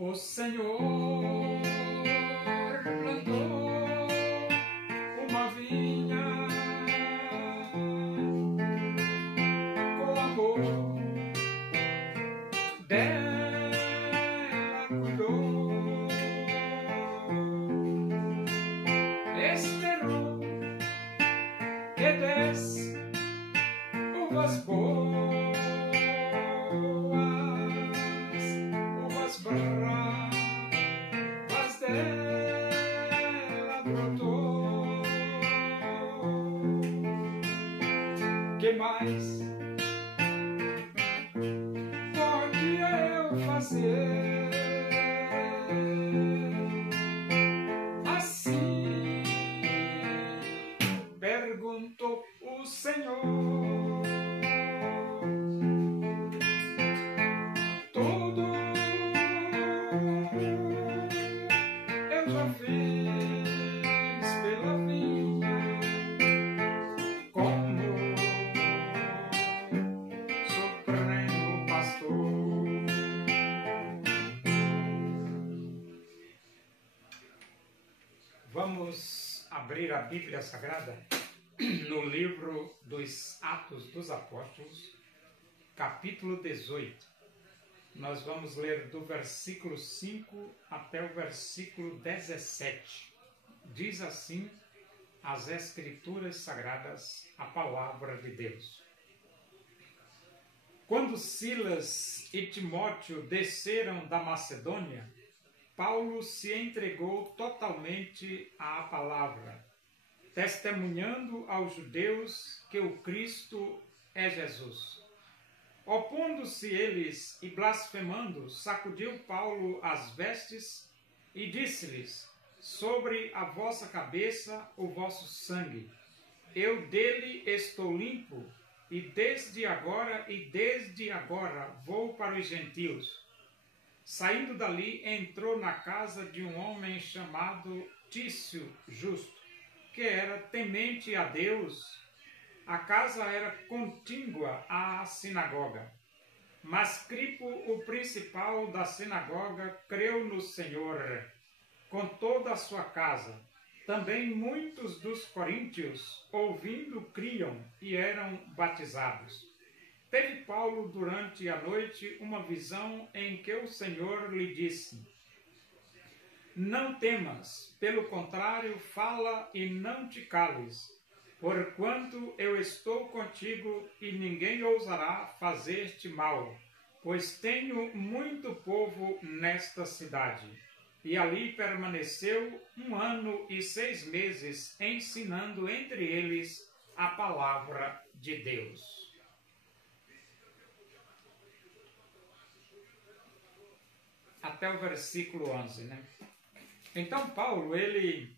O Senhor plantou uma vinha com amor, dela cuidou, esperou que desse uvas boas, uvas bravas dela brotou. Que mais podia eu fazer? Assim perguntou o Senhor. Tudo eu já fiz pela vinha, como supremo pastor. Vamos abrir a Bíblia Sagrada no livro dos Atos dos Apóstolos, capítulo 18. Nós vamos ler do versículo 5 até o versículo 17. Diz assim as Escrituras Sagradas, a palavra de Deus. Quando Silas e Timóteo desceram da Macedônia, Paulo se entregou totalmente à palavra, testemunhando aos judeus que o Cristo é Jesus. Opondo-se eles e blasfemando, sacudiu Paulo as vestes e disse-lhes: sobre a vossa cabeça o vosso sangue. Eu dele estou limpo, e desde agora vou para os gentios. Saindo dali, entrou na casa de um homem chamado Tício Justo, que era temente a Deus. A casa era contígua à sinagoga. Mas Cripo, o principal da sinagoga, creu no Senhor com toda a sua casa. Também muitos dos coríntios, ouvindo, criam e eram batizados. Teve Paulo durante a noite uma visão em que o Senhor lhe disse: não temas, pelo contrário, fala e não te cales, porquanto eu estou contigo e ninguém ousará fazer-te mal, pois tenho muito povo nesta cidade. E ali permaneceu 1 ano e 6 meses, ensinando entre eles a palavra de Deus. Até o versículo 11, né? Então Paulo, ele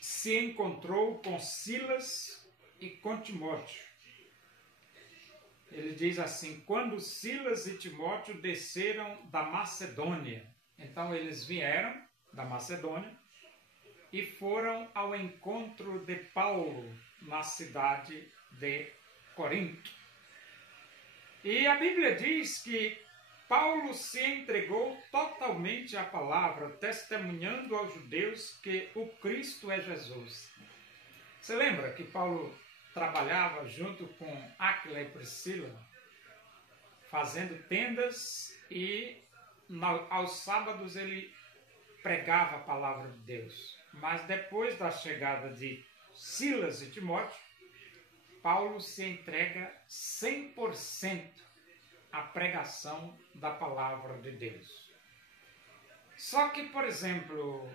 se encontrou com Silas e com Timóteo. Ele diz assim: quando Silas e Timóteo desceram da Macedônia. Então eles vieram da Macedônia e foram ao encontro de Paulo na cidade de Corinto. E a Bíblia diz que Paulo se entregou totalmente à palavra, testemunhando aos judeus que o Cristo é Jesus. Você lembra que Paulo trabalhava junto com Áquila e Priscila, fazendo tendas, e aos sábados ele pregava a palavra de Deus. Mas depois da chegada de Silas e Timóteo, Paulo se entrega 100% à pregação da palavra de Deus. Só que, por exemplo,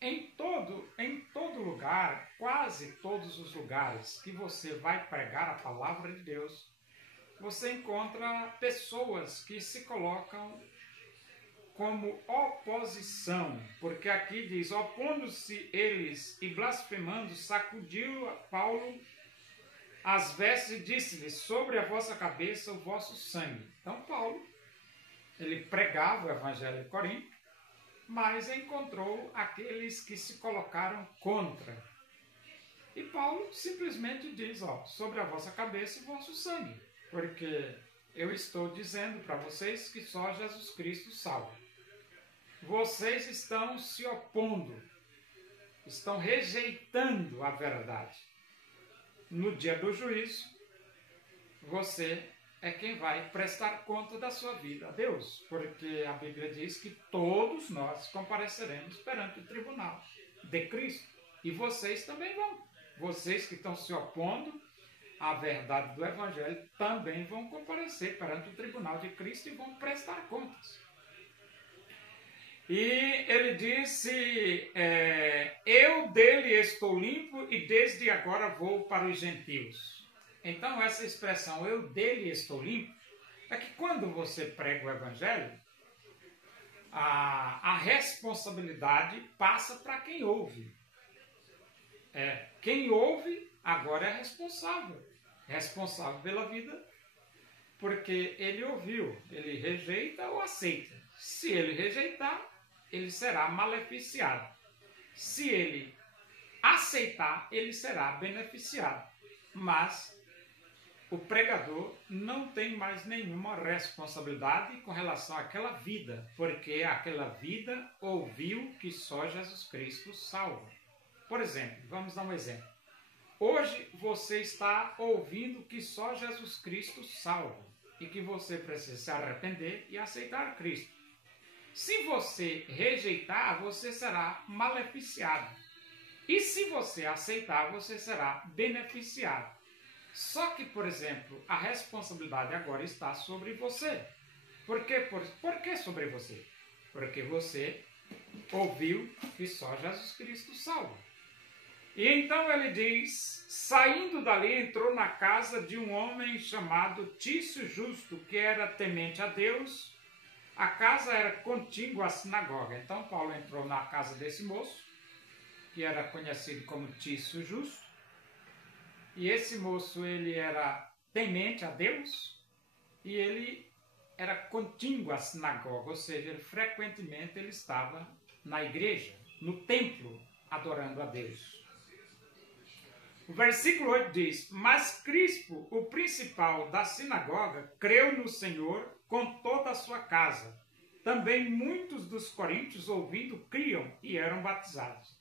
em todo lugar, quase todos os lugares que você vai pregar a palavra de Deus, você encontra pessoas que se colocam como oposição, porque aqui diz: opondo-se eles e blasfemando, sacudiu a Paulo as vestes e disse-lhes: sobre a vossa cabeça o vosso sangue. Então Paulo, ele pregava o evangelho de Corinto, mas encontrou aqueles que se colocaram contra. E Paulo simplesmente diz: sobre a vossa cabeça o vosso sangue, porque eu estou dizendo para vocês que só Jesus Cristo salva. Vocês estão se opondo, estão rejeitando a verdade. No dia do juízo, você é quem vai prestar conta da sua vida a Deus, porque a Bíblia diz que todos nós compareceremos perante o tribunal de Cristo. E vocês também vão. Vocês que estão se opondo à verdade do Evangelho também vão comparecer perante o tribunal de Cristo e vão prestar contas. E ele disse, eu dele estou limpo e desde agora vou para os gentios. Então essa expressão, eu dele estou limpo, é que quando você prega o Evangelho, a responsabilidade passa para quem ouve. Quem ouve agora é responsável pela vida, porque ele ouviu, ele rejeita ou aceita. Se ele rejeitar, ele será maleficiado. Se ele aceitar, ele será beneficiado. Mas o pregador não tem mais nenhuma responsabilidade com relação àquela vida, porque aquela vida ouviu que só Jesus Cristo salva. Por exemplo, vamos dar um exemplo. Hoje você está ouvindo que só Jesus Cristo salva e que você precisa se arrepender e aceitar Cristo. Se você rejeitar, você será maleficiado. E se você aceitar, você será beneficiado. Só que, por exemplo, a responsabilidade agora está sobre você. Por que sobre você? Porque você ouviu que só Jesus Cristo salva. E então ele diz, saindo dali, entrou na casa de um homem chamado Tício Justo, que era temente a Deus. A casa era contígua à sinagoga. Então Paulo entrou na casa desse moço, que era conhecido como Tício Justo. E esse moço, ele era temente a Deus e ele era contíguo à sinagoga, ou seja, frequentemente ele estava na igreja, no templo, adorando a Deus. O versículo 8 diz, mas Crispo, o principal da sinagoga, creu no Senhor com toda a sua casa. Também muitos dos coríntios, ouvindo, criam e eram batizados.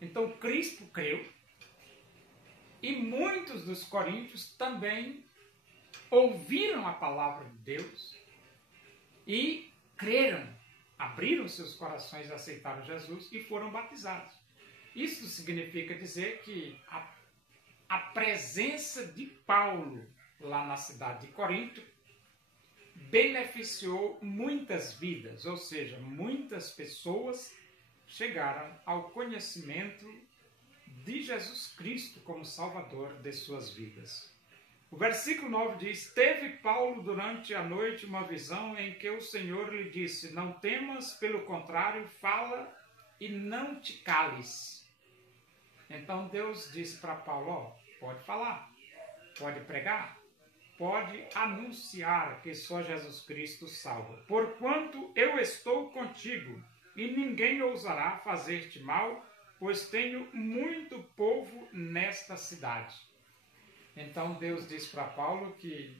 Então Crispo creu. E muitos dos coríntios também ouviram a palavra de Deus e creram, abriram seus corações e aceitaram Jesus e foram batizados. Isso significa dizer que a presença de Paulo lá na cidade de Corinto beneficiou muitas vidas, ou seja, muitas pessoas chegaram ao conhecimento de Jesus Cristo como Salvador de suas vidas. O versículo 9 diz, teve Paulo durante a noite uma visão em que o Senhor lhe disse, não temas, pelo contrário, fala e não te cales. Então Deus disse para Paulo, pode falar, pode pregar, pode anunciar que só Jesus Cristo salva. Porquanto eu estou contigo e ninguém ousará fazer-te mal, pois tenho muito povo nesta cidade. Então Deus diz para Paulo que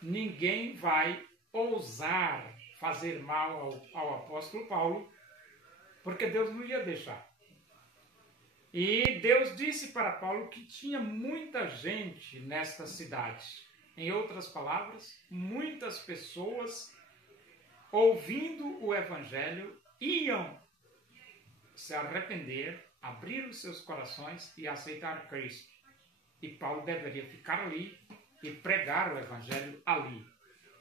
ninguém vai ousar fazer mal ao apóstolo Paulo, porque Deus não ia deixar. E Deus disse para Paulo que tinha muita gente nesta cidade. Em outras palavras, muitas pessoas ouvindo o Evangelho iam se arrepender, abrir os seus corações e aceitar Cristo. E Paulo deveria ficar ali e pregar o Evangelho ali.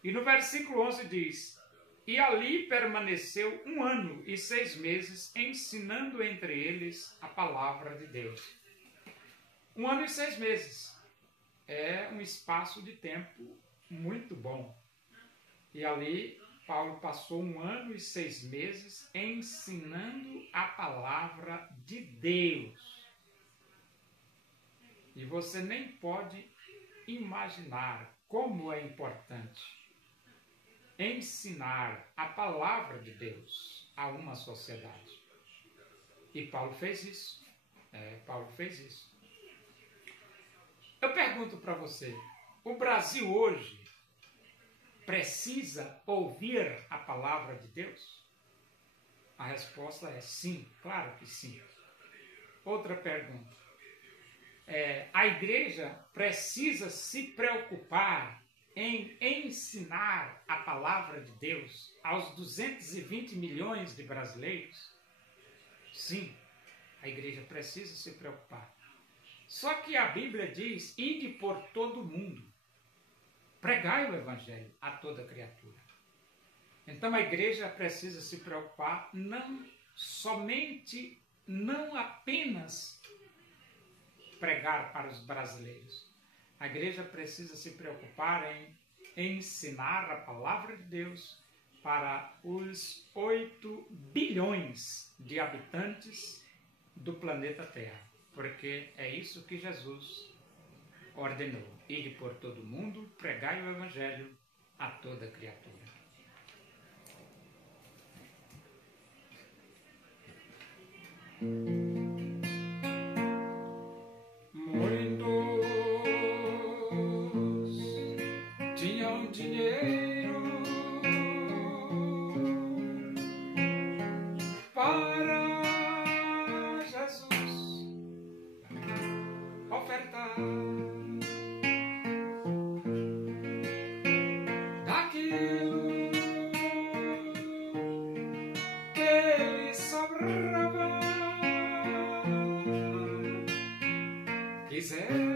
E no versículo 11 diz, e ali permaneceu 1 ano e 6 meses, ensinando entre eles a palavra de Deus. 1 ano e 6 meses é um espaço de tempo muito bom. E ali Paulo passou 1 ano e 6 meses ensinando a palavra de Deus. E você nem pode imaginar como é importante ensinar a palavra de Deus a uma sociedade. E Paulo fez isso. Paulo fez isso. Eu pergunto para você, o Brasil hoje precisa ouvir a palavra de Deus? A resposta é sim, claro que sim. Outra pergunta. A igreja precisa se preocupar em ensinar a palavra de Deus aos 220 milhões de brasileiros? Sim, a igreja precisa se preocupar. Só que a Bíblia diz, ide por todo o mundo, pregai o evangelho a toda criatura. Então a igreja precisa se preocupar não apenas pregar para os brasileiros. A igreja precisa se preocupar em ensinar a palavra de Deus para os 8 bilhões de habitantes do planeta Terra, porque é isso que Jesus ordenou. Ide por todo mundo, pregai o evangelho a toda criatura. Dinheiro para Jesus ofertar daquilo que lhe sobrava, quisera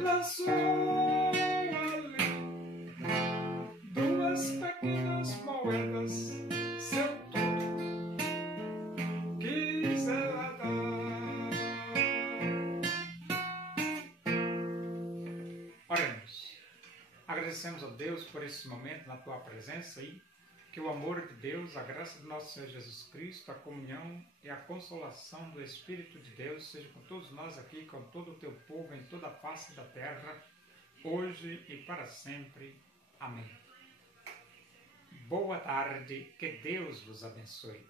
lançou ali 2 pequenas moedas, seu tudo quis ela dar. Oremos. Agradecemos a Deus por esse momento na tua presença e que o amor de Deus, a graça do nosso Senhor Jesus Cristo, a comunhão e a consolação do Espírito de Deus seja com todos nós aqui, com todo o teu povo, em toda a face da terra, hoje e para sempre. Amém. Boa tarde, que Deus vos abençoe.